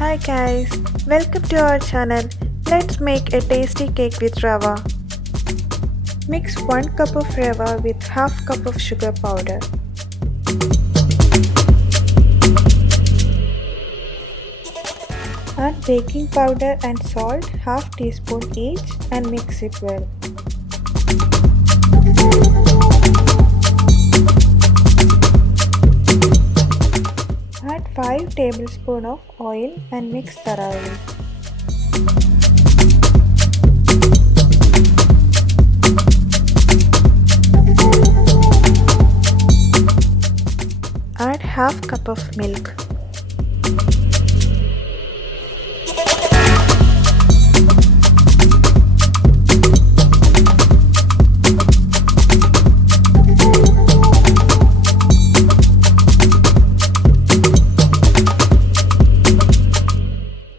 Hi guys, welcome to our channel. Let's make a tasty cake with rava. Mix 1 cup of rava with half cup of sugar powder. Add baking powder and salt half teaspoon each and mix it well. Add 5 tablespoons of oil and mix thoroughly. Add half cup of milk.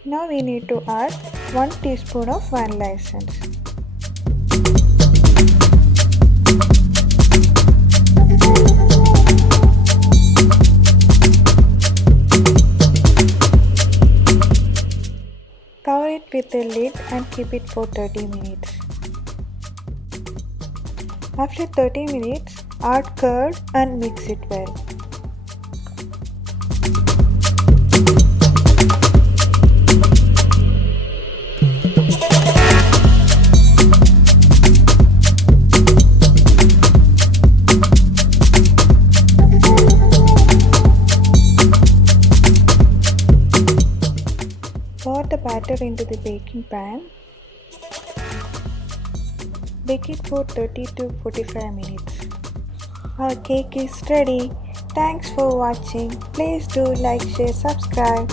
Now we need to add 1 teaspoon of vanilla essence. Cover it with a lid and keep it for 30 minutes. After 30 minutes, add curd and mix it well. Pour the batter into the baking pan. Bake it for 30 to 45 minutes. Our cake is ready. Thanks for watching. Please do like, share, subscribe.